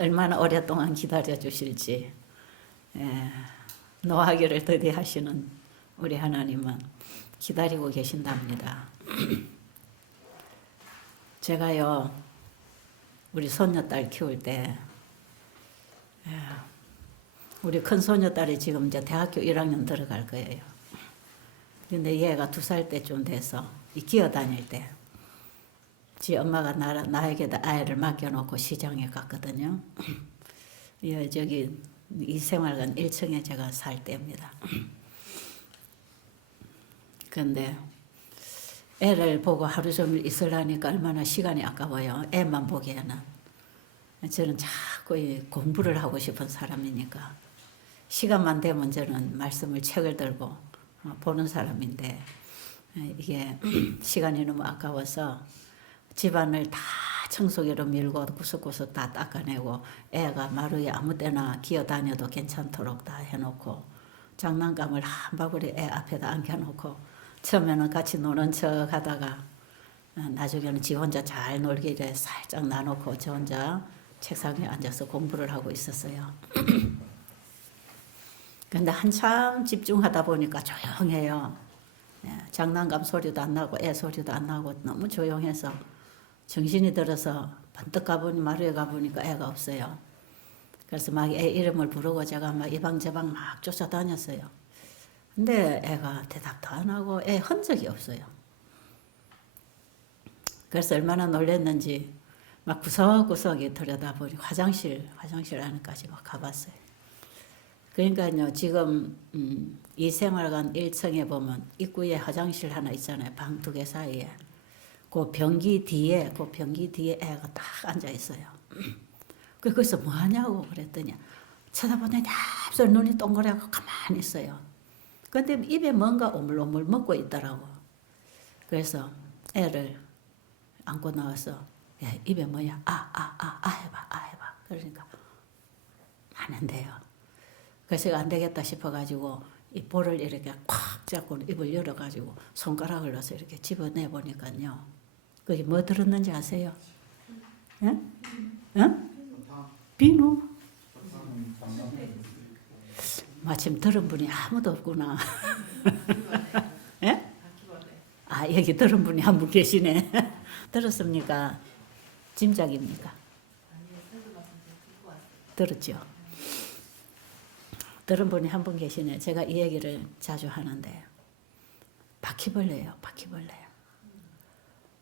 얼마나 오랫동안 기다려 주실지. 예, 노하기를 더디하시는 우리 하나님은 기다리고 계신답니다. 제가요, 우리 손녀딸 키울 때, 우리 큰 손녀딸이 지금 이제 대학교 1학년 들어갈 거예요. 근데 얘가 2살 때쯤 돼서 기어 다닐 때, 지 엄마가 나에게 아이를 맡겨놓고 시장에 갔거든요. 예, 저기 이 생활관 1층에 제가 살 때입니다. 근데 애를 보고 하루 종일 있으려니까 얼마나 시간이 아까워요. 애만 보기에는. 저는 자꾸 공부를 하고 싶은 사람이니까 시간만 되면 저는 말씀을 책을 들고 보는 사람인데 이게 시간이 너무 아까워서 집안을 다 청소기로 밀고 구석구석 다 닦아내고 애가 마루에 아무 때나 기어다녀도 괜찮도록 다 해놓고 장난감을 한 바구리 애 앞에다 안겨놓고 처음에는 같이 노는 척 하다가 나중에는 지 혼자 잘 놀기를 살짝 놔놓고 저 혼자 책상에 앉아서 공부를 하고 있었어요. 근데 한참 집중하다 보니까 조용해요. 장난감 소리도 안 나고 애 소리도 안 나고 너무 조용해서 정신이 들어서 번뜩 가보니 마루에 가보니까 애가 없어요. 그래서 막 애 이름을 부르고 제가 막 이방저방 막 쫓아다녔어요. 근데 애가 대답도 안 하고 애 흔적이 없어요. 그래서 얼마나 놀랐는지 막 구석구석에 들여다보니 화장실 안까지 막 가봤어요. 그러니까요, 지금 이 생활관 1층에 보면 입구에 화장실 하나 있잖아요. 방 2개 사이에. 그 변기 뒤에 애가 딱 앉아 있어요. 거기서 뭐 하냐고 그랬더니 쳐다보더니 앞서 눈이 동그랗고 가만히 있어요. 근데 입에 뭔가 오물오물 먹고 있더라고. 그래서 애를 안고 나와서 야, 입에 뭐야? 해봐. 그러니까 하는데요. 그래서 제가 안 되겠다 싶어가지고 이 볼을 이렇게 콱 잡고 입을 열어가지고 손가락을 넣어서 이렇게 집어내 보니까요. 거기 뭐 들었는지 아세요? 응? 응? 비누? 마침 들은 분이 아무도 없구나. 예? 아, 여기 들은 분이 한 분 계시네. 들었습니까? 짐작입니까? 들었죠? 들은 분이 한 분 계시네. 제가 이 얘기를 자주 하는데 바퀴벌레예요.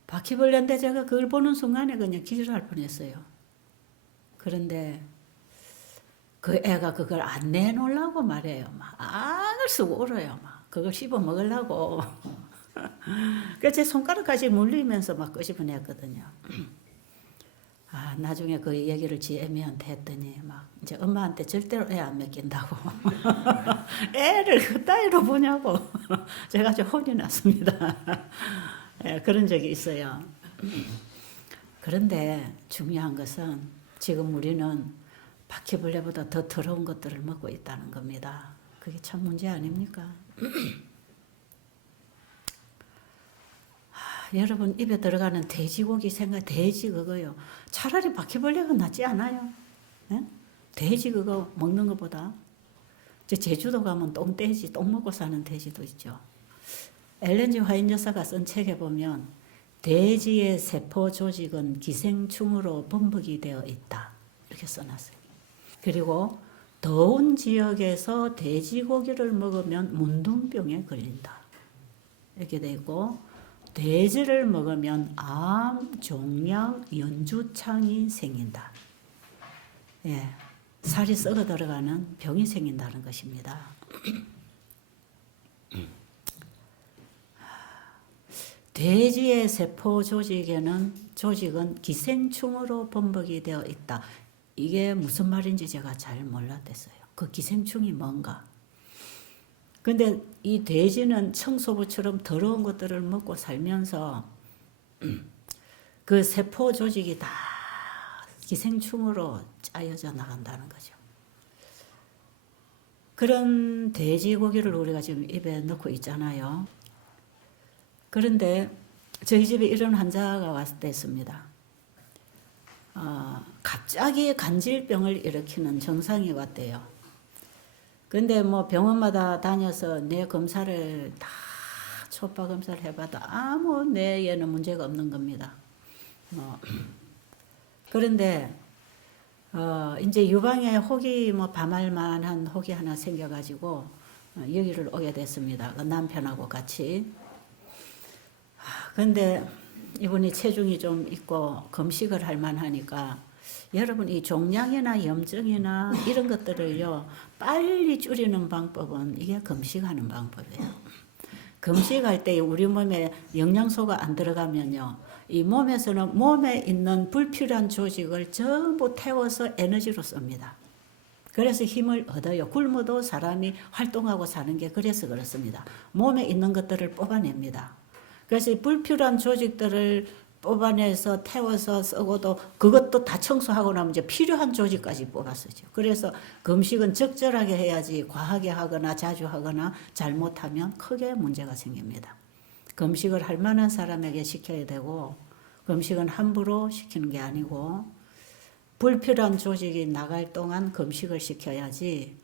바퀴벌레인데 제가 그걸 보는 순간에 그냥 기절할 뻔했어요. 그런데 그 애가 그걸 안 내놓으려고 말해요. 막 안을 쓰고 울어요. 막 그걸 씹어 먹으려고. 그래서 제 손가락까지 물리면서 막 끄집어냈거든요. 아, 나중에 그 얘기를 지 애미한테 했더니 막 이제 엄마한테 절대로 애 안 맡긴다고. 애를 그 따위로 보냐고. 제가 좀 혼이 났습니다. 예, 그런 적이 있어요. 그런데 중요한 것은 지금 우리는 바퀴벌레보다 더 더러운 것들을 먹고 있다는 겁니다. 그게 참 문제 아닙니까? 여러분 입에 들어가는 돼지고기 돼지 그거요. 차라리 바퀴벌레가 낫지 않아요? 네? 돼지 그거 먹는 것보다. 제주도 가면 똥돼지, 똥 먹고 사는 돼지도 있죠. 엘렌 G 화이트 여사가 쓴 책에 보면 돼지의 세포 조직은 기생충으로 범벅이 되어 있다. 이렇게 써놨어요. 그리고 더운 지역에서 돼지고기를 먹으면 문둥병에 걸린다. 이렇게 되어 있고 돼지를 먹으면 암, 종양, 연주창이 생긴다. 예, 살이 썩어 들어가는 병이 생긴다는 것입니다. 돼지의 세포 조직은 기생충으로 범벅이 되어 있다. 이게 무슨 말인지 제가 잘 몰랐댔어요. 그 기생충이 뭔가. 근데 이 돼지는 청소부처럼 더러운 것들을 먹고 살면서 그 세포 조직이 다 기생충으로 짜여져 나간다는 거죠. 그런 돼지고기를 우리가 지금 입에 넣고 있잖아요. 그런데 저희 집에 이런 환자가 왔습니다. 갑자기 간질병을 일으키는 증상이 왔대요. 근데 뭐 병원마다 다녀서 내 검사를 다 초파 검사를 해봐도 아무 뇌에는 문제가 없는 겁니다. 그런데 이제 유방에 혹이 뭐 밤알만한 혹이 하나 생겨가지고 여기를 오게 됐습니다. 그 남편하고 같이. 근데 이분이 체중이 좀 있고 금식을 할 만하니까 여러분 이 종양이나 염증이나 이런 것들을요 빨리 줄이는 방법은 이게 금식하는 방법이에요. 금식할 때 우리 몸에 영양소가 안 들어가면요 이 몸에서는 몸에 있는 불필요한 조직을 전부 태워서 에너지로 씁니다. 그래서 힘을 얻어요. 굶어도 사람이 활동하고 사는 게 그래서 그렇습니다. 몸에 있는 것들을 뽑아냅니다. 그래서 불필요한 조직들을 뽑아내서 태워서 쓰고도 그것도 다 청소하고 나면 이제 필요한 조직까지 뽑아 쓰죠. 그래서 금식은 적절하게 해야지 과하게 하거나 자주 하거나 잘못하면 크게 문제가 생깁니다. 금식을 할 만한 사람에게 시켜야 되고 금식은 함부로 시키는 게 아니고 불필요한 조직이 나갈 동안 금식을 시켜야지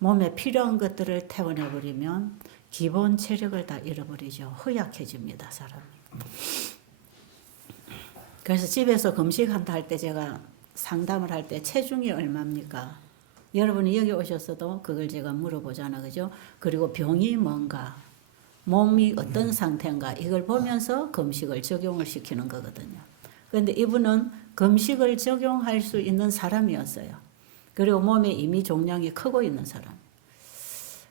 몸에 필요한 것들을 태워내버리면 기본 체력을 다 잃어버리죠. 허약해집니다, 사람이. 그래서 집에서 금식한다 할 때 제가 상담을 할 때 체중이 얼마입니까? 여러분이 여기 오셨어도 그걸 제가 물어보잖아, 그죠? 그리고 병이 뭔가, 몸이 어떤 상태인가 이걸 보면서 금식을 적용을 시키는 거거든요. 그런데 이분은 금식을 적용할 수 있는 사람이었어요. 그리고 몸에 이미 종양이 크고 있는 사람.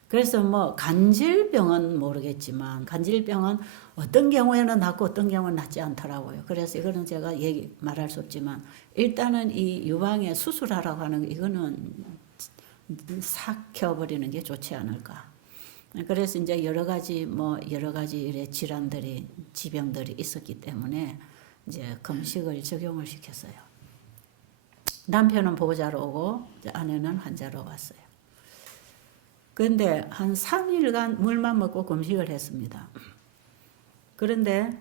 그래서 뭐 간질병은 모르겠지만 간질병은 어떤 경우에는 낫고 어떤 경우는 낫지 않더라고요. 그래서 이거는 제가 말할 수 없지만 일단은 이 유방에 수술하라고 하는 거 이거는 삭혀버리는 게 좋지 않을까. 그래서 이제 여러 가지 이래 질환들이 지병들이 있었기 때문에 이제 금식을 적용을 시켰어요. 남편은 보호자로 오고 아내는 환자로 왔어요. 그런데 한 3일간 물만 먹고 금식을 했습니다. 그런데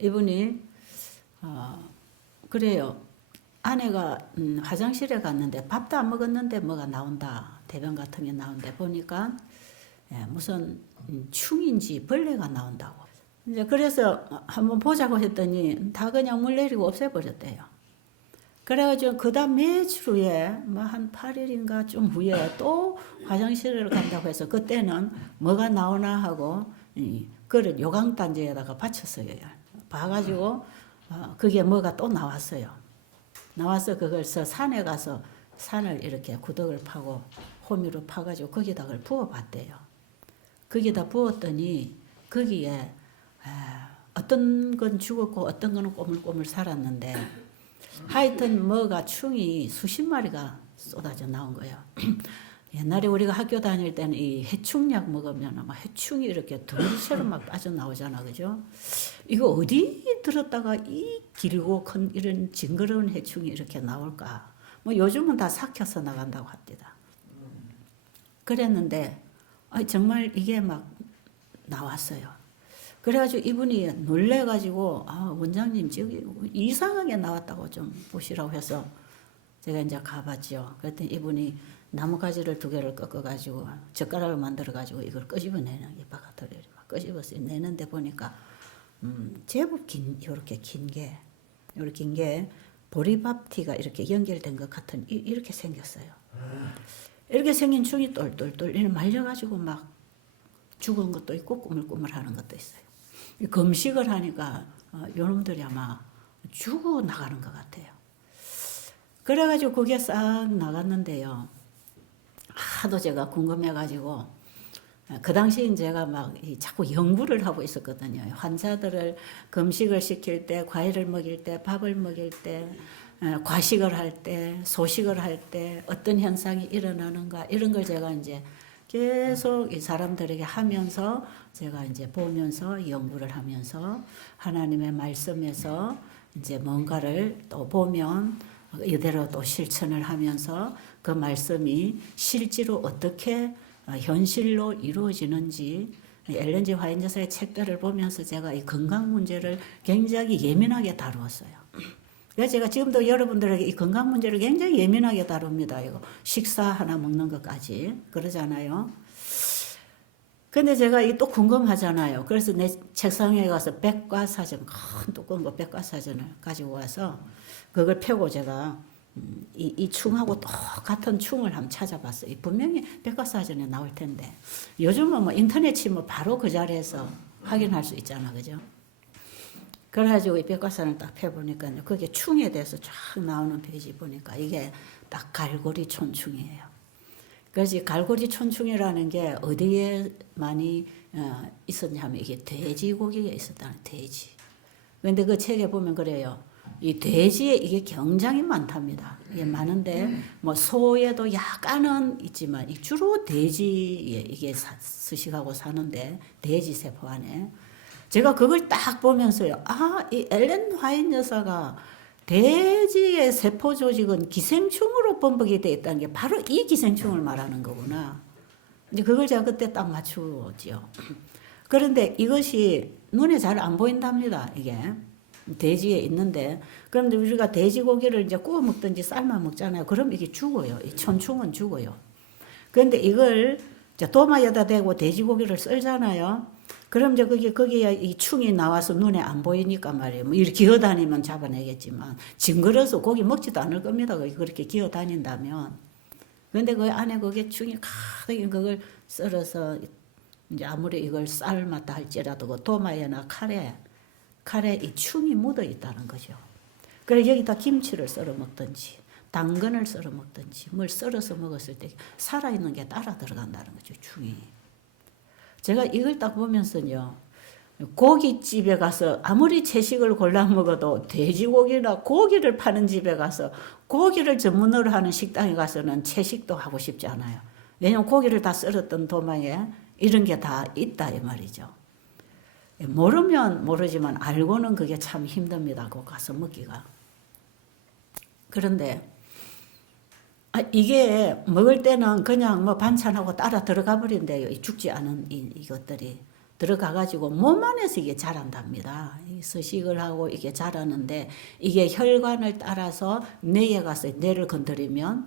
이분이 그래요. 아내가 화장실에 갔는데 밥도 안 먹었는데 뭐가 나온다. 대변 같은 게 나온다. 보니까 무슨 충인지 벌레가 나온다고. 이제 그래서 한번 보자고 했더니 다 그냥 물 내리고 없애버렸대요. 그래가지고 그 다음 며칠 후에 뭐 한 8일인가 좀 후에 또 화장실을 간다고 해서 그때는 뭐가 나오나 하고 그릇 요강단지에다가 받쳤어요. 봐가지고 그게 뭐가 또 나왔어요. 나와서 그걸서 산에 가서 산을 이렇게 구덕을 파고 호미로 파가지고 거기다 그걸 부어봤대요. 거기다 부었더니 거기에 어떤 건 죽었고 어떤 거는 꼬물꼬물 살았는데 하여튼 뭐가 충이 수십 마리가 쏟아져 나온 거예요. 옛날에 우리가 학교 다닐 때는 이 해충약 먹으면 아마 해충이 이렇게 덩이처럼 막 빠져나오잖아, 그죠? 이거 어디 들었다가 이 길고 큰 이런 징그러운 해충이 이렇게 나올까? 뭐 요즘은 다 삭혀서 나간다고 합니다. 그랬는데 정말 이게 막 나왔어요. 그래가지고 이분이 놀래가지고 원장님 저기 이상하게 나왔다고 좀 보시라고 해서 제가 이제 가봤죠. 그랬더니 이분이 나뭇가지를 2개를 꺾어가지고 젓가락을 만들어가지고 이걸 끄집어내는 게 바깥으로 막 끄집어서 내는데 보니까 제법 긴 이렇게 긴 게 보리밥티가 이렇게 연결된 것 같은 이렇게 생겼어요. 이렇게 생긴 충이 똘똘똘 말려가지고 막 죽은 것도 있고 꾸물꾸물하는 것도 있어요. 금식을 하니까 요놈들이 아마 죽어 나가는 것 같아요. 그래가지고 그게 싹 나갔는데요. 하도 제가 궁금해가지고 그 당시엔 제가 막 자꾸 연구를 하고 있었거든요. 환자들을 금식을 시킬 때, 과일을 먹일 때, 밥을 먹일 때, 과식을 할 때, 소식을 할 때 어떤 현상이 일어나는가 이런 걸 제가 이제 계속 이 사람들에게 하면서 제가 이제 보면서 연구를 하면서 하나님의 말씀에서 이제 뭔가를 또 보면 이대로 또 실천을 하면서 그 말씀이 실제로 어떻게 현실로 이루어지는지 엘렌 G 화이트 여사의 책들을 보면서 제가 이 건강 문제를 굉장히 예민하게 다루었어요. 그래서 제가 지금도 여러분들에게 이 건강 문제를 굉장히 예민하게 다룹니다. 이거 식사 하나 먹는 것까지 그러잖아요. 근데 제가 이 또 궁금하잖아요. 그래서 내 책상에 가서 백과사전, 큰 두꺼운 거 백과사전을 가지고 와서 그걸 펴고 제가 이 충하고 똑같은 충을 한번 찾아봤어요. 분명히 백과사전에 나올 텐데 요즘은 뭐 인터넷 치면 바로 그 자리에서 확인할 수 있잖아, 그죠? 그래가지고 이 백과사전을 딱 펴보니까요, 거기에 충에 대해서 쫙 나오는 페이지 보니까 이게 딱 갈고리 촌충이에요. 그래서 이 갈고리 촌충이라는 게 어디에 많이 있었냐면 이게 돼지고기에 있었다는, 돼지. 근데 그 책에 보면 그래요. 이 돼지에 이게 굉장히 많답니다. 이게 많은데 뭐 소에도 약간은 있지만 주로 돼지에 이게 서식하고 사는데, 돼지 세포 안에. 제가 그걸 딱 보면서요, 아, 이 엘렌 화이트 여사가 돼지의 세포 조직은 기생충으로 범벅이 되어 있다는 게 바로 이 기생충을 말하는 거구나. 이제 그걸 제가 그때 딱 맞추지요. 그런데 이것이 눈에 잘 안 보인답니다, 이게. 돼지에 있는데. 그런데 우리가 돼지고기를 이제 구워 먹든지 삶아 먹잖아요. 그럼 이게 죽어요. 이 촌충은 죽어요. 그런데 이걸 도마에다 대고 돼지고기를 썰잖아요. 그럼 이제 거기에 이 충이 나와서 눈에 안 보이니까 말이에요. 뭐 이렇게 기어다니면 잡아내겠지만, 징그러서 고기 먹지도 않을 겁니다. 그렇게 기어다닌다면. 근데 그 안에 그게 충이 가득 그걸 썰어서 이제 아무리 이걸 삶았다 할지라도 그 도마에나 칼에 이 충이 묻어 있다는 거죠. 그래서 여기다 김치를 썰어 먹든지, 당근을 썰어 먹든지, 뭘 썰어서 먹었을 때 살아있는 게 따라 들어간다는 거죠, 충이. 제가 이걸 딱 보면서요, 고깃집에 가서 아무리 채식을 골라 먹어도 돼지고기나 고기를 파는 집에 가서 고기를 전문으로 하는 식당에 가서는 채식도 하고 싶지 않아요. 왜냐하면 고기를 다 썰었던 도마에 이런 게 다 있다 이 말이죠. 모르면 모르지만 알고는 그게 참 힘듭니다. 그 가서 먹기가. 그런데 이게 먹을 때는 그냥 뭐 반찬하고 따라 들어가 버린대요. 죽지 않은 이것들이 들어가가지고 몸 안에서 이게 자란답니다. 서식을 하고 이게 자라는데, 이게 혈관을 따라서 뇌에 가서 뇌를 건드리면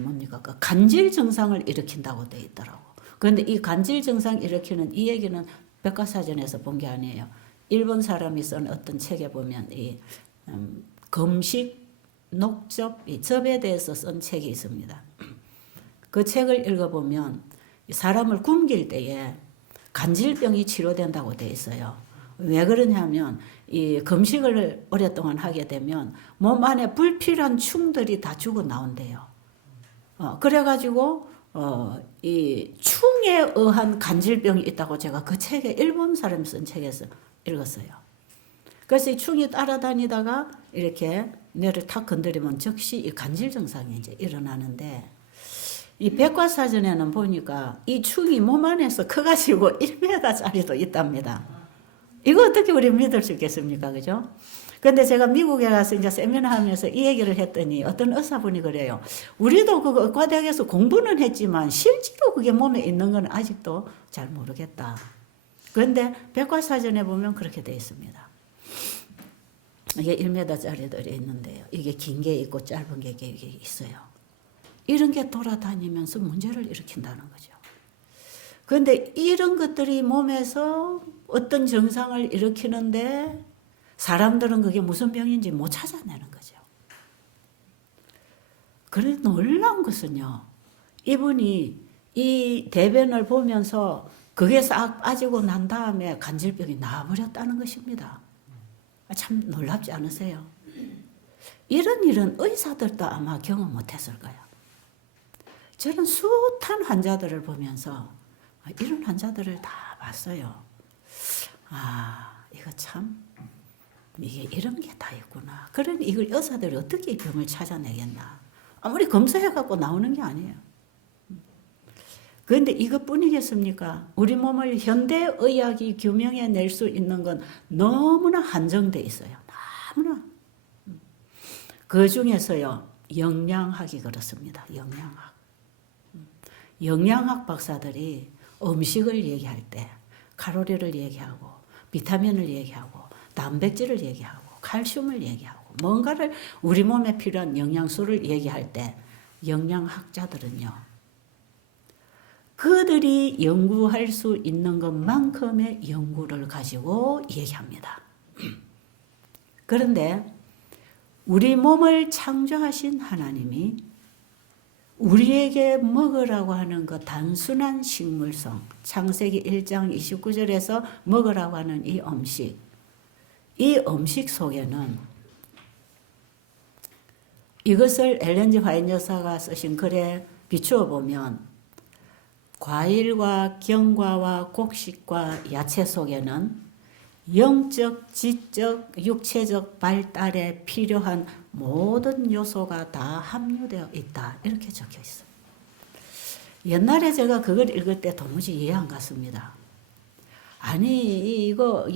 뭡니까? 그 간질 증상을 일으킨다고 돼 있더라고. 그런데 이 간질 증상 일으키는 이 얘기는 백과사전에서 본 게 아니에요. 일본 사람이 쓴 어떤 책에 보면 이 금식 녹접, 이 접에 대해서 쓴 책이 있습니다. 그 책을 읽어보면 사람을 굶길 때에 간질병이 치료된다고 돼 있어요. 왜 그러냐면 이 금식을 오랫동안 하게 되면 몸 안에 불필요한 충들이 다 죽어 나온대요. 그래가지고 이 충에 의한 간질병이 있다고 제가 그 책에, 일본 사람이 쓴 책에서 읽었어요. 그래서 이 충이 따라다니다가 이렇게 뇌를 탁 건드리면 즉시 이 간질 증상이 이제 일어나는데, 이 백과사전에는 보니까 이 충이 몸 안에서 커가지고 1m짜리도 있답니다. 이거 어떻게 우리 믿을 수 있겠습니까? 그죠? 근데 제가 미국에 가서 이제 세미나 하면서 이 얘기를 했더니 어떤 의사분이 그래요. 우리도 그거 의과대학에서 공부는 했지만 실제로 그게 몸에 있는 건 아직도 잘 모르겠다. 그런데 백과사전에 보면 그렇게 되어 있습니다. 이게 1m짜리들이 있는데요. 이게 긴 게 있고 짧은 게 있어요. 이런 게 돌아다니면서 문제를 일으킨다는 거죠. 그런데 이런 것들이 몸에서 어떤 증상을 일으키는데 사람들은 그게 무슨 병인지 못 찾아내는 거죠. 그래서 놀라운 것은요, 이분이 이 대변을 보면서 그게 싹 빠지고 난 다음에 간질병이 나와버렸다는 것입니다. 참 놀랍지 않으세요? 이런 일은 의사들도 아마 경험 못했을 거예요. 저는 숱한 환자들을 보면서 이런 환자들을 다 봤어요. 이거 참, 이게 이런 게 다 있구나. 그러니 이걸 의사들이 어떻게 병을 찾아내겠나. 아무리 검사해갖고 나오는 게 아니에요. 그런데 이것뿐이겠습니까? 우리 몸을 현대의학이 규명해낼 수 있는 건 너무나 한정돼 있어요. 너무나. 그 중에서요, 영양학이 그렇습니다. 영양학. 영양학 박사들이 음식을 얘기할 때 칼로리를 얘기하고 비타민을 얘기하고 단백질을 얘기하고 칼슘을 얘기하고 뭔가를 우리 몸에 필요한 영양소를 얘기할 때 영양학자들은요. 그들이 연구할 수 있는 것만큼의 연구를 가지고 얘기합니다. 그런데 우리 몸을 창조하신 하나님이 우리에게 먹으라고 하는 그 단순한 식물성, 창세기 1장 29절에서 먹으라고 하는 이 음식 속에는 이것을 엘렌 G 화이트 여사가 쓰신 글에 비추어 보면 과일과 견과와 곡식과 야채 속에는 영적, 지적, 육체적 발달에 필요한 모든 요소가 다 함유되어 있다. 이렇게 적혀 있어요. 옛날에 제가 그걸 읽을 때 도무지 이해 안 갔습니다. 아니, 이거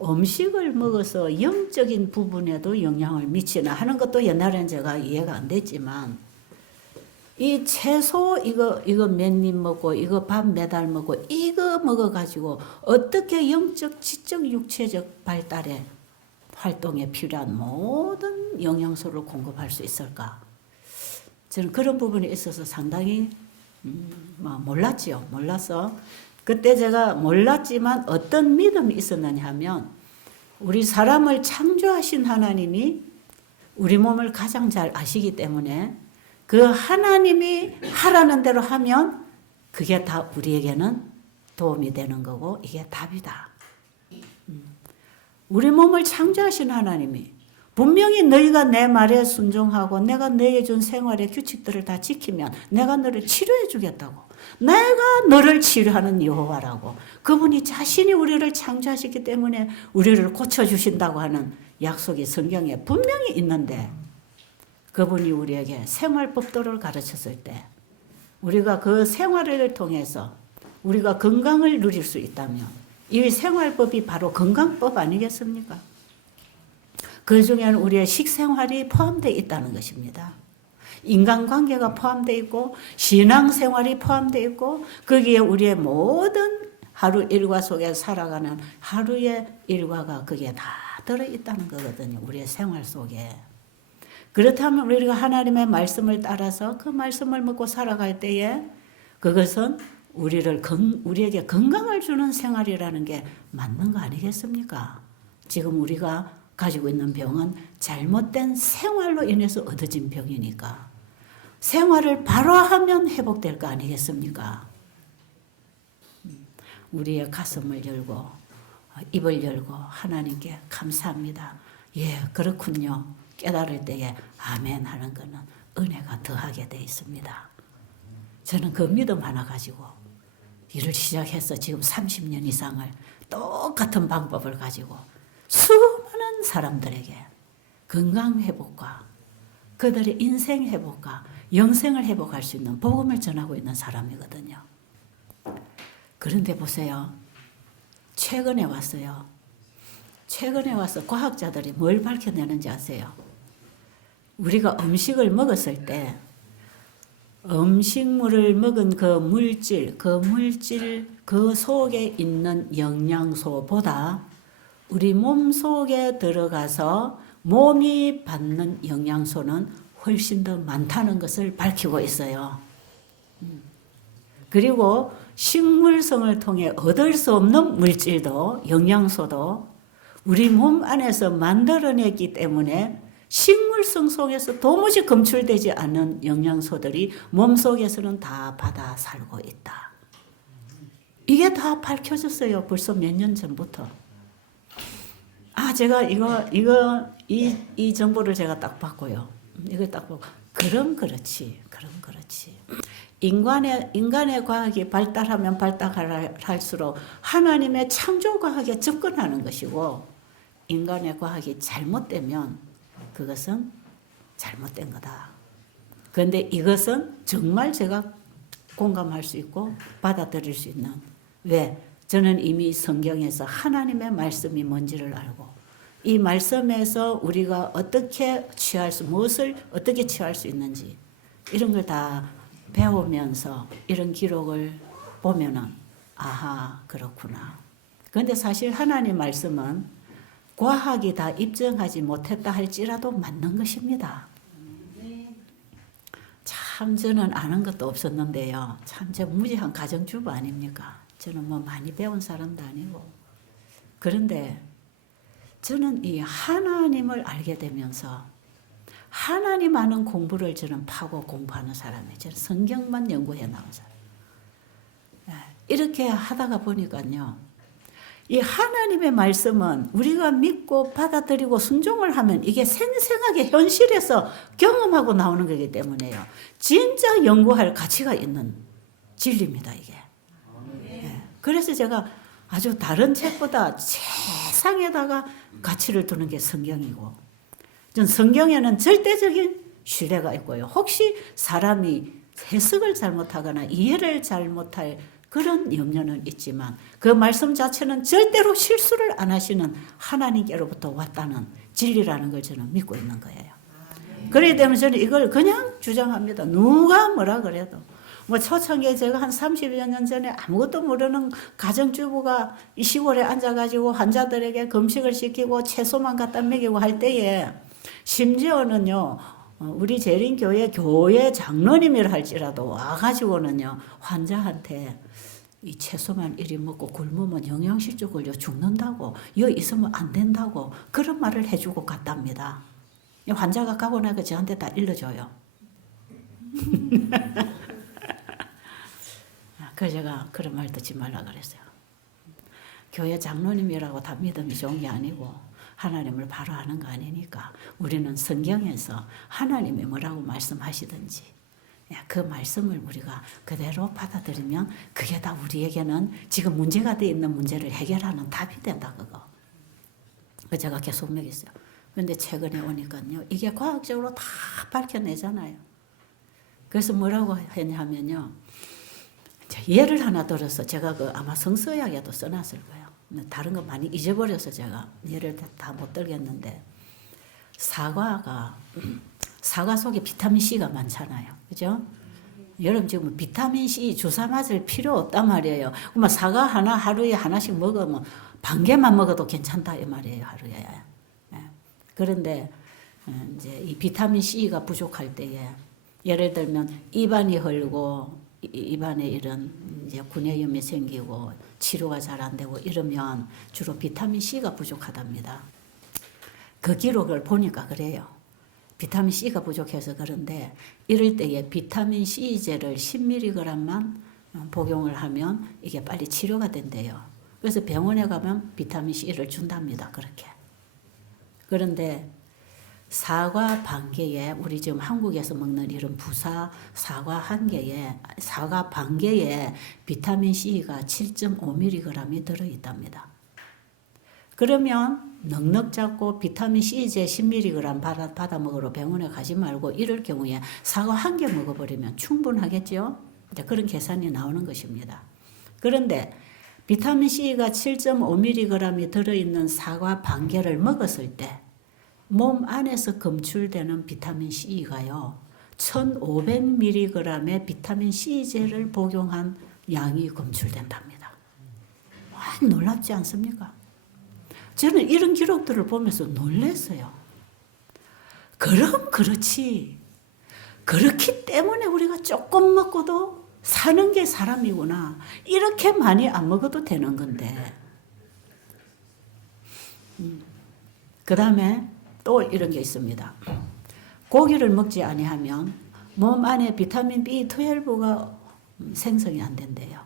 음식을 먹어서 영적인 부분에도 영향을 미치나 하는 것도 옛날에는 제가 이해가 안 됐지만 이 채소 이거 몇 입 먹고 이거 밥 매달 먹고 이거 먹어가지고 어떻게 영적, 지적, 육체적 발달에 활동에 필요한 모든 영양소를 공급할 수 있을까? 저는 그런 부분에 있어서 상당히 몰랐지요. 몰라서 그때 제가 몰랐지만 어떤 믿음이 있었느냐 하면 우리 사람을 창조하신 하나님이 우리 몸을 가장 잘 아시기 때문에 그 하나님이 하라는 대로 하면 그게 다 우리에게는 도움이 되는 거고 이게 답이다. 우리 몸을 창조하신 하나님이 분명히 너희가 내 말에 순종하고 내가 너희에게 준 생활의 규칙들을 다 지키면 내가 너를 치료해 주겠다고. 내가 너를 치료하는 여호와라고. 그분이 자신이 우리를 창조하셨기 때문에 우리를 고쳐주신다고 하는 약속이 성경에 분명히 있는데 그분이 우리에게 생활법도를 가르쳤을 때 우리가 그 생활을 통해서 우리가 건강을 누릴 수 있다면 이 생활법이 바로 건강법 아니겠습니까? 그 중에는 우리의 식생활이 포함되어 있다는 것입니다. 인간관계가 포함되어 있고 신앙생활이 포함되어 있고 거기에 우리의 모든 하루 일과 속에 살아가는 하루의 일과가 거기에 다 들어있다는 거거든요. 우리의 생활 속에. 그렇다면 우리가 하나님의 말씀을 따라서 그 말씀을 먹고 살아갈 때에 그것은 우리에게 건강을 주는 생활이라는 게 맞는 거 아니겠습니까? 지금 우리가 가지고 있는 병은 잘못된 생활로 인해서 얻어진 병이니까 생활을 바로 하면 회복될 거 아니겠습니까? 우리의 가슴을 열고 입을 열고 하나님께 감사합니다. 예, 그렇군요. 깨달을 때에 아멘 하는 것은 은혜가 더하게 돼 있습니다. 저는 그 믿음 하나 가지고 일을 시작해서 지금 30년 이상을 똑같은 방법을 가지고 수많은 사람들에게 건강 회복과 그들의 인생 회복과 영생을 회복할 수 있는 복음을 전하고 있는 사람이거든요. 그런데 보세요. 최근에 왔어요. 최근에 와서 과학자들이 뭘 밝혀내는지 아세요? 우리가 음식을 먹었을 때 음식물을 먹은 그 물질 그 속에 있는 영양소보다 우리 몸 속에 들어가서 몸이 받는 영양소는 훨씬 더 많다는 것을 밝히고 있어요. 그리고 식물성을 통해 얻을 수 없는 물질도 영양소도 우리 몸 안에서 만들어냈기 때문에 식물성 속에서 도무지 검출되지 않는 영양소들이 몸속에서는 다 받아 살고 있다. 이게 다 밝혀졌어요. 벌써 몇 년 전부터. 제가 이 정보를 제가 딱 받고요. 이걸 딱 보고 그럼 그렇지. 인간의 과학이 발달하면 발달할수록 하나님의 창조 과학에 접근하는 것이고 인간의 과학이 잘못되면 그것은 잘못된 거다. 그런데 이것은 정말 제가 공감할 수 있고 받아들일 수 있는 왜? 저는 이미 성경에서 하나님의 말씀이 뭔지를 알고 이 말씀에서 우리가 무엇을 어떻게 취할 수 있는지 이런 걸 다 배우면서 이런 기록을 보면은 아하 그렇구나. 그런데 사실 하나님 말씀은 과학이 다 입증하지 못했다 할지라도 맞는 것입니다. 참 저는 아는 것도 없었는데요. 참 저 무지한 가정주부 아닙니까? 저는 뭐 많이 배운 사람도 아니고. 그런데 저는 이 하나님을 알게 되면서 하나님 아는 공부를 저는 파고 공부하는 사람이에요. 저는 성경만 연구해 나온 사람. 이렇게 하다가 보니까요. 이 하나님의 말씀은 우리가 믿고 받아들이고 순종을 하면 이게 생생하게 현실에서 경험하고 나오는 거기 때문에요. 진짜 연구할 가치가 있는 진리입니다, 이게. 그래서 제가 아주 다른 책보다 세상에다가 가치를 두는 게 성경이고, 전 성경에는 절대적인 신뢰가 있고요. 혹시 사람이 해석을 잘못하거나 이해를 잘못할 그런 염려는 있지만 그 말씀 자체는 절대로 실수를 안 하시는 하나님께로부터 왔다는 진리라는 걸 저는 믿고 있는 거예요. 그렇기 때문에 저는 이걸 그냥 주장합니다. 누가 뭐라 그래도. 뭐 초창기에 제가 한 30여 년 전에 아무것도 모르는 가정주부가 이 시골에 앉아가지고 환자들에게 금식을 시키고 채소만 갖다 먹이고 할 때에 심지어는요, 우리 재림교회 교회 장로님이라 할지라도 와가지고는요, 환자한테 이 채소만 이리 먹고 굶으면 영양실조 걸려 죽는다고, 여기 있으면 안 된다고 그런 말을 해주고 갔답니다. 환자가 가고 나서 저한테 다 일러줘요. 그래서 제가 그런 말 듣지 말라 그랬어요. 교회 장로님이라고 다 믿음이 좋은 게 아니고 하나님을 바로 아는 거 아니니까 우리는 성경에서 하나님이 뭐라고 말씀하시든지 그 말씀을 우리가 그대로 받아들이면 그게 다 우리에게는 지금 문제가 돼 있는 문제를 해결하는 답이 된다, 그거. 그래서 제가 계속 먹였어요. 그런데 최근에 오니까요, 이게 과학적으로 다 밝혀내잖아요. 그래서 뭐라고 했냐면요, 예를 하나 들어서 제가 그 아마 성서약에도 써놨을 거예요. 다른 거 많이 잊어버려서 제가 예를 다 못 들겠는데, 사과 속에 비타민 C가 많잖아요. 그죠? 여러분 지금 비타민 C 주사 맞을 필요 없단 말이에요. 그러면 사과 하나 하루에 하나씩 먹으면 반 개만 먹어도 괜찮다 이 말이에요, 하루에. 그런데 이제 이 비타민 C가 부족할 때에 예를 들면 입안이 헐고 입안에 이런 이제 구내염이 생기고 치료가 잘 안 되고 이러면 주로 비타민 C가 부족하답니다. 그 기록을 보니까 그래요. 비타민 C가 부족해서 그런데 이럴 때에 비타민 C제를 10mg만 복용을 하면 이게 빨리 치료가 된대요. 그래서 병원에 가면 비타민 C를 준답니다. 그렇게. 그런데 사과 반 개에 우리 지금 한국에서 먹는 이런 부사 사과 한 개에 사과 반 개에 비타민 C가 7.5mg이 들어있답니다. 그러면 넉넉 잡고 비타민 C제 10mg 받아 먹으러 병원에 가지 말고 이럴 경우에 사과 한 개 먹어버리면 충분하겠죠? 그런 계산이 나오는 것입니다. 그런데 비타민 C가 7.5mg이 들어있는 사과 반 개를 먹었을 때 몸 안에서 검출되는 비타민 C가요, 1500mg의 비타민 C제를 복용한 양이 검출된답니다. 와, 놀랍지 않습니까? 저는 이런 기록들을 보면서 놀랐어요. 그럼 그렇지. 그렇기 때문에 우리가 조금 먹고도 사는 게 사람이구나. 이렇게 많이 안 먹어도 되는 건데. 그 다음에 또 이런 게 있습니다. 고기를 먹지 아니하면 몸 안에 비타민 B12가 생성이 안 된대요.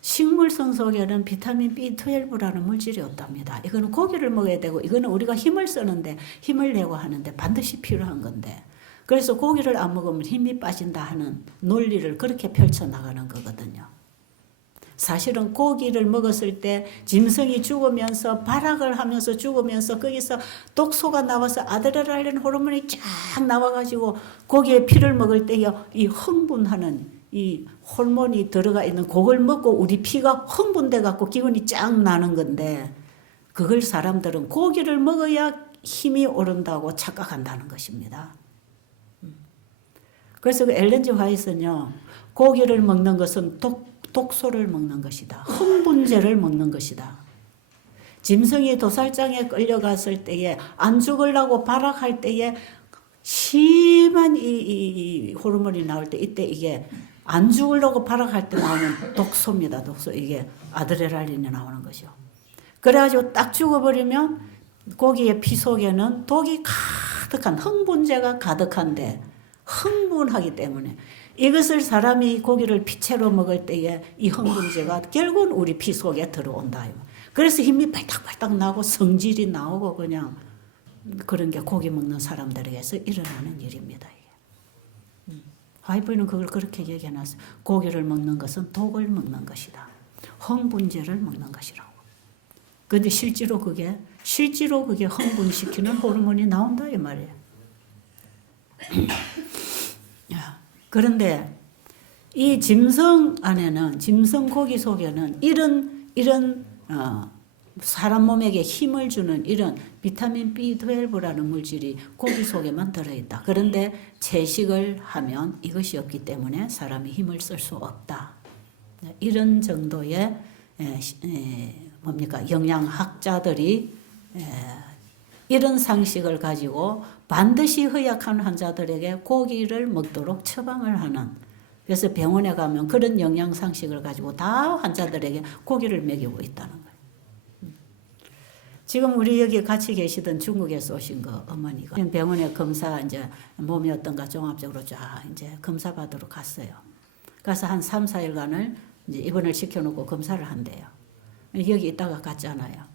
식물성 속에는 비타민 B12라는 물질이 없답니다. 이거는 고기를 먹어야 되고 이거는 우리가 힘을 쓰는데 힘을 내고 하는데 반드시 필요한 건데, 그래서 고기를 안 먹으면 힘이 빠진다 하는 논리를 그렇게 펼쳐나가는 거거든요. 사실은 고기를 먹었을 때 짐승이 죽으면서 발악을 하면서 죽으면서 거기서 독소가 나와서 아드레날린 호르몬이 쫙 나와가지고 고기의 피를 먹을 때에 이 흥분하는 이 호르몬이 들어가 있는 그걸 먹고 우리 피가 흥분돼 갖고 기운이 쫙 나는 건데, 그걸 사람들은 고기를 먹어야 힘이 오른다고 착각한다는 것입니다. 그래서 그 엘렌 G 화이트는요, 고기를 먹는 것은 독소를 먹는 것이다. 흥분제를 먹는 것이다. 짐승이 도살장에 끌려갔을 때에 안 죽으려고 발악할 때에 심한 이 호르몬이 나올 때 이때 이게 안 죽으려고 발악할 때 나오는 독소입니다. 독소. 이게 아드레날린이 나오는 거죠. 그래가지고 딱 죽어버리면 고기의 피 속에는 독이 가득한 흥분제가 가득한데 흥분하기 때문에 이것을 사람이 고기를 피채로 먹을 때에 이 흥분제가 결국은 우리 피 속에 들어온다. 그래서 힘이 발딱발딱 나고 성질이 나오고 그냥 그런 게 고기 먹는 사람들에게서 일어나는 일입니다. 화이브는 그걸 그렇게 얘기해놨어요. 고기를 먹는 것은 독을 먹는 것이다. 흥분제를 먹는 것이라고. 그런데 실제로 그게 흥분시키는 호르몬이 나온다 이 말이에요. 그런데 이 짐승 안에는 짐승 고기 속에는 이런 사람 몸에게 힘을 주는 이런 비타민 B12라는 물질이 고기 속에만 들어있다. 그런데 채식을 하면 이것이 없기 때문에 사람이 힘을 쓸 수 없다. 이런 정도의 영양학자들이 이런 상식을 가지고 반드시 허약한 환자들에게 고기를 먹도록 처방을 하는, 그래서 병원에 가면 그런 영양 상식을 가지고 다 환자들에게 고기를 먹이고 있다는 거예요. 지금 우리 여기 같이 계시던 중국에서 오신 거 어머니가 병원에 검사 이제 몸이 어떤가 종합적으로 쫙 이제 검사 받으러 갔어요. 가서 한 3, 4일간을 이제 입원을 시켜놓고 검사를 한대요. 여기 있다가 갔잖아요.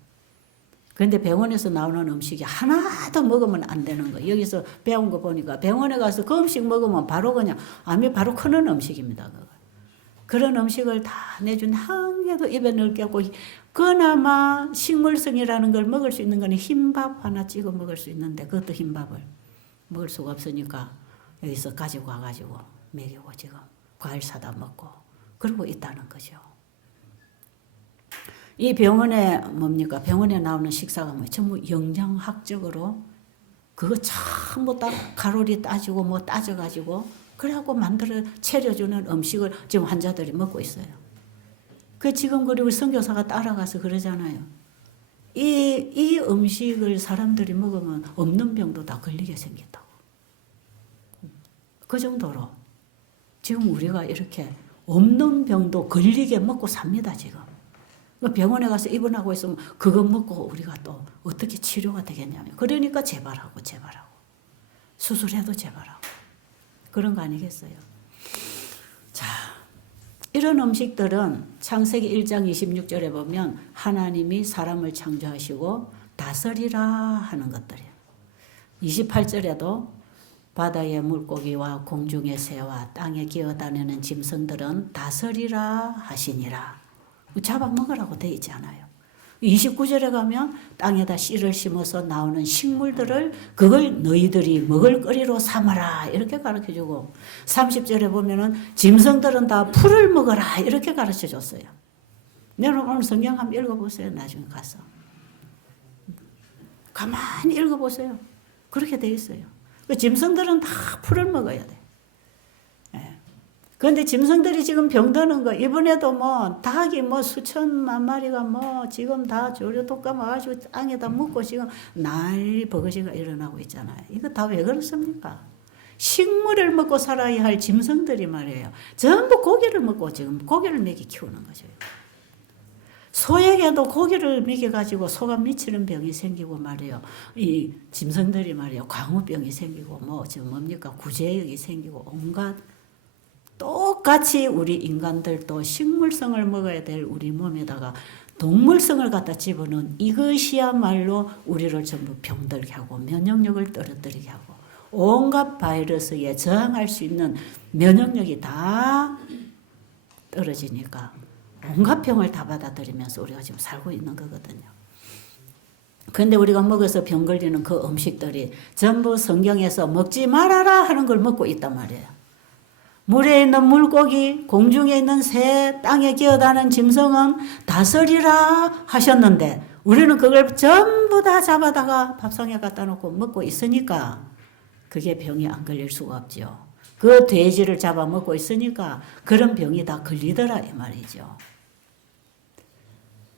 그런데 병원에서 나오는 음식이 하나도 먹으면 안 되는 거예요. 여기서 배운 거 보니까 병원에 가서 그 음식 먹으면 바로 그냥 암이 바로 크는 음식입니다. 그런 음식을 다 내준 한 개도 입에 넣을 게 없고, 그나마 식물성이라는 걸 먹을 수 있는 거는 흰밥 하나 찍어 먹을 수 있는데 그것도 흰밥을 먹을 수가 없으니까 여기서 가지고 와가지고 먹이고 지금 과일 사다 먹고 그러고 있다는 거죠. 이 병원에 병원에 나오는 식사가 전부 영양학적으로 그거 전부 다 칼로리 따지고 뭐 따져가지고 그래갖고 만들어 차려주는 음식을 지금 환자들이 먹고 있어요. 그 지금 그리고 선교사가 따라가서 그러잖아요. 이 음식을 사람들이 먹으면 없는 병도 다 걸리게 생겼다고. 그 정도로 지금 우리가 이렇게 없는 병도 걸리게 먹고 삽니다, 지금. 병원에 가서 입원하고 있으면 그거 먹고 우리가 또 어떻게 치료가 되겠냐면, 그러니까 재발하고 수술해도 재발하고 그런 거 아니겠어요? 자, 이런 음식들은 창세기 1장 26절에 보면 하나님이 사람을 창조하시고 다스리라 하는 것들이에요. 28절에도 바다의 물고기와 공중의 새와 땅에 기어다니는 짐승들은 다스리라 하시니라. 잡아먹으라고 돼 있지 않아요. 29절에 가면 땅에다 씨를 심어서 나오는 식물들을 그걸 너희들이 먹을 거리로 삼아라 이렇게 가르쳐주고, 30절에 보면은 짐승들은 다 풀을 먹어라 이렇게 가르쳐줬어요. 여러분 오늘 성경 한번 읽어보세요. 나중에 가서 가만히 읽어보세요. 그렇게 돼 있어요. 그 짐승들은 다 풀을 먹어야 돼. 그런데 짐승들이 지금 병드는 거, 이번에도 닭이 수천만 마리가 지금 다 조류독감 와가지고 땅에다 묻고 지금 난리 버거지가 일어나고 있잖아요. 이거 다 왜 그렇습니까? 식물을 먹고 살아야 할 짐승들이 말이에요. 전부 고기를 먹고 지금 고기를 먹이 키우는 거죠. 소에게도 고기를 먹여가지고 소가 미치는 병이 생기고 말이에요. 이 짐승들이 말이에요. 광우병이 생기고 구제역이 생기고 온갖, 똑같이 우리 인간들도 식물성을 먹어야 될 우리 몸에다가 동물성을 갖다 집어넣은 이것이야말로 우리를 전부 병들게 하고 면역력을 떨어뜨리게 하고 온갖 바이러스에 저항할 수 있는 면역력이 다 떨어지니까 온갖 병을 다 받아들이면서 우리가 지금 살고 있는 거거든요. 그런데 우리가 먹어서 병 걸리는 그 음식들이 전부 성경에서 먹지 말아라 하는 걸 먹고 있단 말이에요. 물에 있는 물고기, 공중에 있는 새, 땅에 기어다니는 짐승은 다스리라 하셨는데 우리는 그걸 전부 다 잡아다가 밥상에 갖다 놓고 먹고 있으니까 그게 병이 안 걸릴 수가 없죠. 그 돼지를 잡아먹고 있으니까 그런 병이 다 걸리더라 이 말이죠.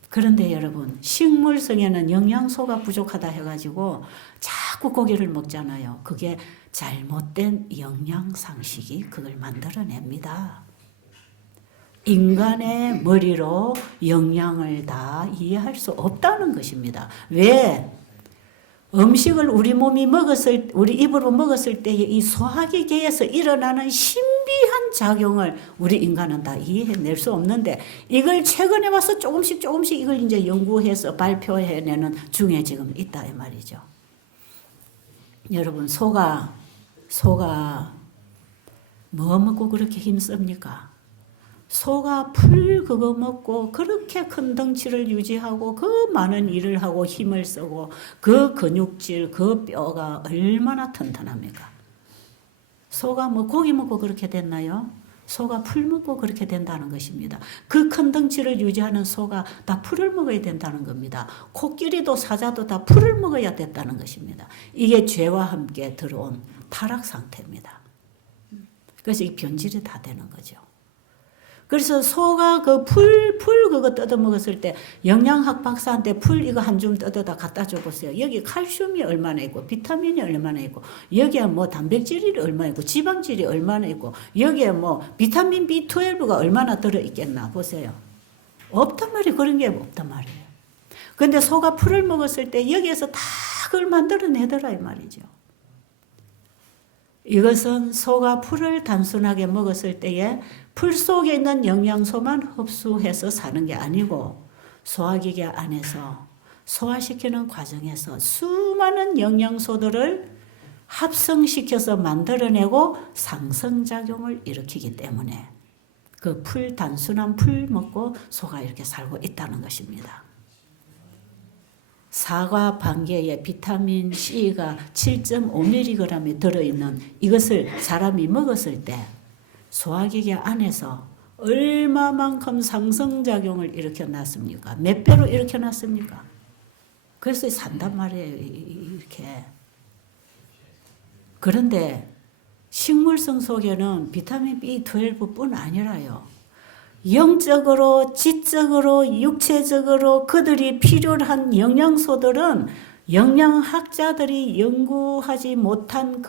그런데 여러분, 식물성에는 영양소가 부족하다 해가지고 자꾸 고기를 먹잖아요. 그게 잘못된 영양상식이 그걸 만들어냅니다. 인간의 머리로 영양을 다 이해할 수 없다는 것입니다. 왜? 음식을 우리 몸이 먹었을, 우리 입으로 먹었을 때의 이 소화기계에서 일어나는 신비한 작용을 우리 인간은 다 이해해낼 수 없는데, 이걸 최근에 와서 조금씩 이걸 이제 연구해서 발표해내는 중에 지금 있다 이 말이죠. 여러분, 소가 뭐 먹고 그렇게 힘씁니까? 소가 풀 그거 먹고 그렇게 큰 덩치를 유지하고 그 많은 일을 하고 힘을 쓰고 그 근육질, 그 뼈가 얼마나 튼튼합니까? 소가 뭐 고기 먹고 그렇게 됐나요? 소가 풀 먹고 그렇게 된다는 것입니다. 그 큰 덩치를 유지하는 소가 다 풀을 먹어야 된다는 겁니다. 코끼리도 사자도 다 풀을 먹어야 됐다는 것입니다. 이게 죄와 함께 들어온 타락 상태입니다. 그래서 이 변질이 다 되는 거죠. 그래서 소가 그 풀 그거 뜯어 먹었을 때 영양학 박사한테 풀 이거 한 줌 뜯어다 갖다 줘 보세요. 여기 칼슘이 얼마나 있고 비타민이 얼마나 있고 여기에 뭐 단백질이 얼마나 있고 지방질이 얼마나 있고 여기에 뭐 비타민 B12가 얼마나 들어 있겠나 보세요. 없단 말이에요. 그런 게 없단 말이에요. 근데 소가 풀을 먹었을 때 여기에서 다 그걸 만들어내더라 이 말이죠. 이것은 소가 풀을 단순하게 먹었을 때에 풀 속에 있는 영양소만 흡수해서 사는 게 아니고 소화기계 안에서 소화시키는 과정에서 수많은 영양소들을 합성시켜서 만들어내고 상승작용을 일으키기 때문에 그 단순한 풀 먹고 소가 이렇게 살고 있다는 것입니다. 사과 반개에 비타민 C가 7.5mg이 들어있는 이것을 사람이 먹었을 때 소화기계 안에서 얼마만큼 상승작용을 일으켜놨습니까? 몇 배로 일으켜놨습니까? 그래서 산단 말이에요. 이렇게. 그런데 식물성 속에는 비타민 B12뿐 아니라요. 영적으로, 지적으로, 육체적으로 그들이 필요한 영양소들은 영양학자들이 연구하지 못한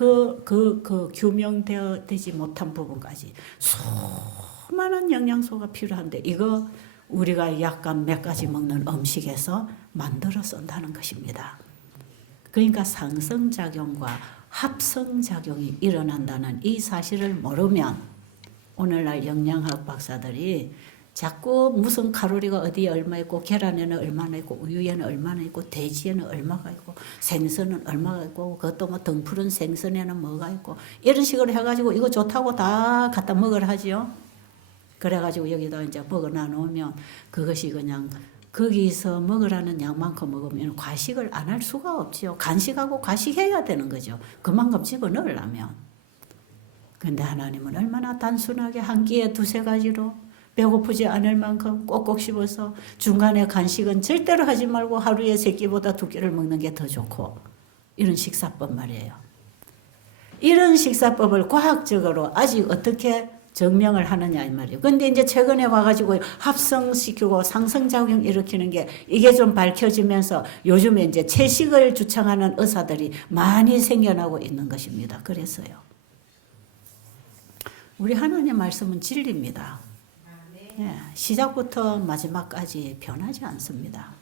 규명되지 못한 부분까지 수많은 영양소가 필요한데 이거 우리가 약간 몇 가지 먹는 음식에서 만들어 쓴다는 것입니다. 그러니까 상승작용과 합성작용이 일어난다는 이 사실을 모르면 오늘날 영양학 박사들이 자꾸 무슨 칼로리가 어디에 얼마 있고 계란에는 얼마나 있고 우유에는 얼마나 있고 돼지에는 얼마가 있고 생선은 얼마가 있고 그것도 뭐 등푸른 생선에는 뭐가 있고 이런 식으로 해가지고 이거 좋다고 다 갖다 먹으라 하지요. 그래가지고 여기다 이제 먹어놔 놓으면 그것이 그냥 거기서 먹으라는 양만큼 먹으면 과식을 안 할 수가 없지요. 간식하고 과식해야 되는 거죠. 그만큼 집어넣으려면. 근데 하나님은 얼마나 단순하게 한 끼에 두세 가지로 배고프지 않을 만큼 꼭꼭 씹어서 중간에 간식은 절대로 하지 말고 하루에 3끼보다 2끼를 먹는 게 더 좋고 이런 식사법 말이에요. 이런 식사법을 과학적으로 아직 어떻게 증명을 하느냐 이 말이에요. 근데 이제 최근에 와가지고 합성시키고 상승작용 일으키는 게 이게 좀 밝혀지면서 요즘에 이제 채식을 주창하는 의사들이 많이 생겨나고 있는 것입니다. 그래서요. 우리 하나님 말씀은 진리입니다. 예, 시작부터 마지막까지 변하지 않습니다.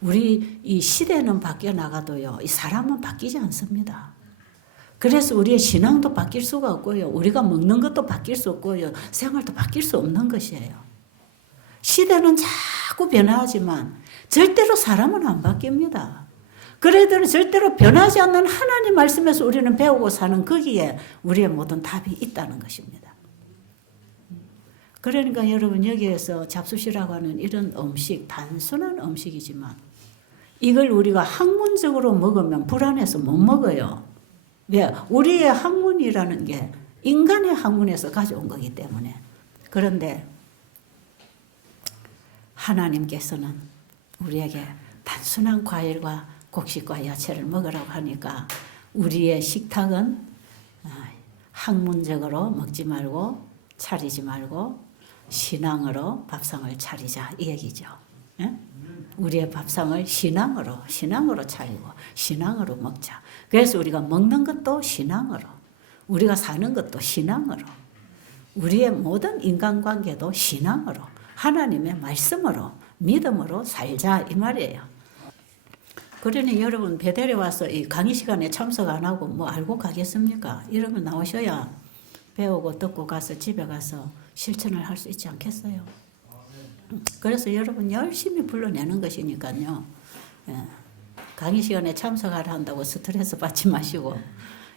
우리 이 시대는 바뀌어 나가도요, 이 사람은 바뀌지 않습니다. 그래서 우리의 신앙도 바뀔 수가 없고요, 우리가 먹는 것도 바뀔 수 없고요, 생활도 바뀔 수 없는 것이에요. 시대는 자꾸 변화하지만 절대로 사람은 안 바뀝니다. 그래도 절대로 변하지 않는 하나님 말씀에서 우리는 배우고 사는 거기에 우리의 모든 답이 있다는 것입니다. 그러니까 여러분 여기에서 잡수시라고 하는 이런 음식, 단순한 음식이지만 이걸 우리가 학문적으로 먹으면 불안해서 못 먹어요. 왜? 우리의 학문이라는 게 인간의 학문에서 가져온 거기 때문에. 그런데 하나님께서는 우리에게 단순한 과일과 곡식과 야채를 먹으라고 하니까 우리의 식탁은 학문적으로 먹지 말고 차리지 말고 신앙으로 밥상을 차리자 이 얘기죠. 예? 우리의 밥상을 신앙으로 차리고 신앙으로 먹자. 그래서 우리가 먹는 것도 신앙으로, 우리가 사는 것도 신앙으로, 우리의 모든 인간관계도 신앙으로, 하나님의 말씀으로, 믿음으로 살자 이 말이에요. 그러니 여러분 베델에 와서 이 강의 시간에 참석 안 하고 뭐 알고 가겠습니까? 여러분 나오셔야 배우고 듣고 가서 집에 가서 실천을 할 수 있지 않겠어요? 그래서 여러분 열심히 불러내는 것이니까요. 예. 강의 시간에 참석하라 한다고 스트레스 받지 마시고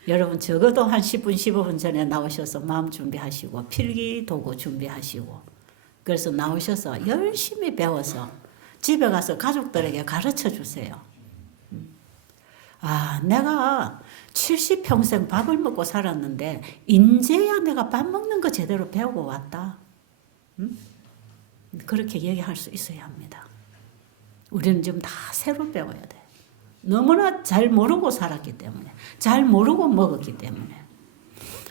여러분 적어도 한 10분 15분 전에 나오셔서 마음 준비하시고 필기 도구 준비하시고 그래서 나오셔서 열심히 배워서 집에 가서 가족들에게 가르쳐 주세요. 아, 내가 70평생 밥을 먹고 살았는데 이제야 내가 밥 먹는 거 제대로 배우고 왔다. 그렇게 얘기할 수 있어야 합니다. 우리는 지금 다 새로 배워야 돼. 너무나 잘 모르고 살았기 때문에, 잘 모르고 먹었기 때문에.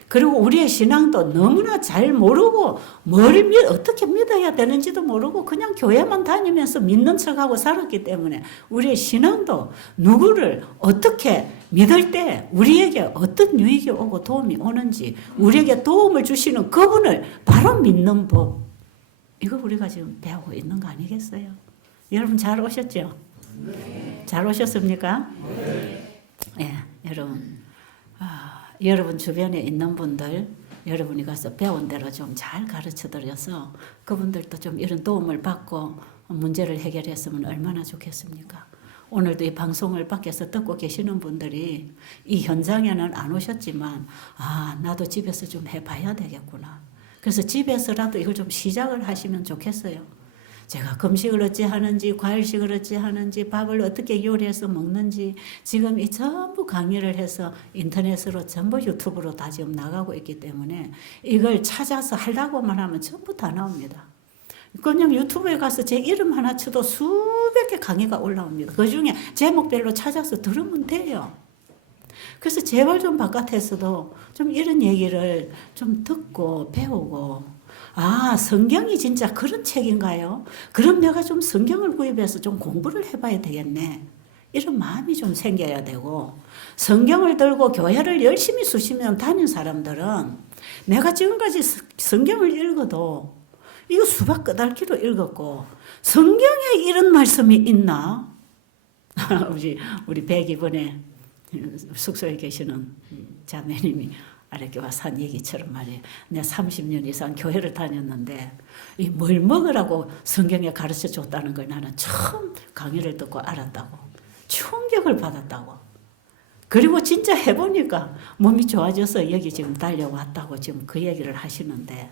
그리고 우리의 신앙도 너무나 잘 모르고 뭘 어떻게 믿어야 되는지도 모르고 그냥 교회만 다니면서 믿는 척하고 살았기 때문에 우리의 신앙도 누구를 어떻게 믿을 때 우리에게 어떤 유익이 오고 도움이 오는지 우리에게 도움을 주시는 그분을 바로 믿는 법. 이거 우리가 지금 배우고 있는 거 아니겠어요? 여러분 잘 오셨죠? 네. 잘 오셨습니까? 네. 네, 여러분. 여러분 주변에 있는 분들 여러분이 가서 배운 대로 좀 잘 가르쳐 드려서 그분들도 좀 이런 도움을 받고 문제를 해결했으면 얼마나 좋겠습니까? 오늘도 이 방송을 밖에서 듣고 계시는 분들이 이 현장에는 안 오셨지만 나도 집에서 좀 해봐야 되겠구나. 그래서 집에서라도 이걸 좀 시작을 하시면 좋겠어요. 제가 금식을 어찌 하는지 과일식을 어찌 하는지 밥을 어떻게 요리해서 먹는지 지금 이 전부 강의를 해서 인터넷으로 전부 유튜브로 다 지금 나가고 있기 때문에 이걸 찾아서 하려고만 하면 전부 다 나옵니다. 그냥 유튜브에 가서 제 이름 하나 쳐도 수백 개 강의가 올라옵니다. 그중에 제목별로 찾아서 들으면 돼요. 그래서 제발 좀 바깥에서도 좀 이런 얘기를 좀 듣고 배우고 성경이 진짜 그런 책인가요? 그럼 내가 좀 성경을 구입해서 좀 공부를 해봐야 되겠네. 이런 마음이 좀 생겨야 되고 성경을 들고 교회를 열심히 수십 년 다닌 사람들은 내가 지금까지 성경을 읽어도 이거 수박 끄달기로 읽었고 성경에 이런 말씀이 있나? 우리 102번에 숙소에 계시는 자매님이 이렇게 와서 한 얘기처럼 말이에요. 내가 30년 이상 교회를 다녔는데 이 뭘 먹으라고 성경에 가르쳐 줬다는 걸 나는 처음 강의를 듣고 알았다고. 충격을 받았다고. 그리고 진짜 해보니까 몸이 좋아져서 여기 지금 달려왔다고 지금 그 얘기를 하시는데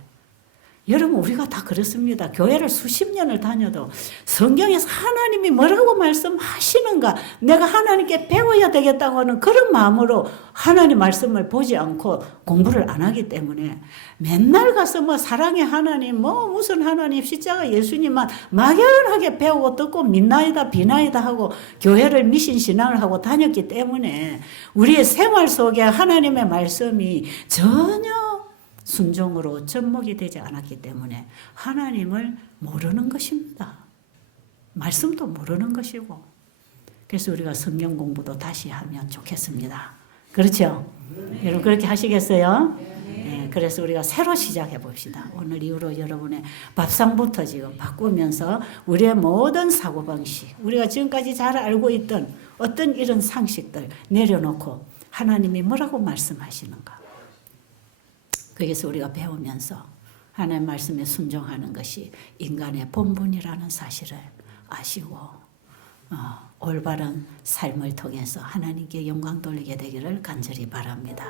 여러분 우리가 다 그렇습니다. 교회를 수십 년을 다녀도 성경에서 하나님이 뭐라고 말씀하시는가 내가 하나님께 배워야 되겠다고 하는 그런 마음으로 하나님 말씀을 보지 않고 공부를 안 하기 때문에 맨날 가서 뭐 사랑의 하나님 뭐 무슨 하나님 십자가 예수님만 막연하게 배우고 듣고 믿나이다 비나이다 하고 교회를 미신신앙을 하고 다녔기 때문에 우리의 생활 속에 하나님의 말씀이 전혀 순종으로 접목이 되지 않았기 때문에 하나님을 모르는 것입니다. 말씀도 모르는 것이고 그래서 우리가 성경 공부도 다시 하면 좋겠습니다. 그렇죠? 여러분 그렇게 하시겠어요? 네, 그래서 우리가 새로 시작해 봅시다. 오늘 이후로 여러분의 밥상부터 지금 바꾸면서 우리의 모든 사고방식 우리가 지금까지 잘 알고 있던 어떤 이런 상식들 내려놓고 하나님이 뭐라고 말씀하시는가 거기서 우리가 배우면서 하나님의 말씀에 순종하는 것이 인간의 본분이라는 사실을 아시고 올바른 삶을 통해서 하나님께 영광 돌리게 되기를 간절히 바랍니다.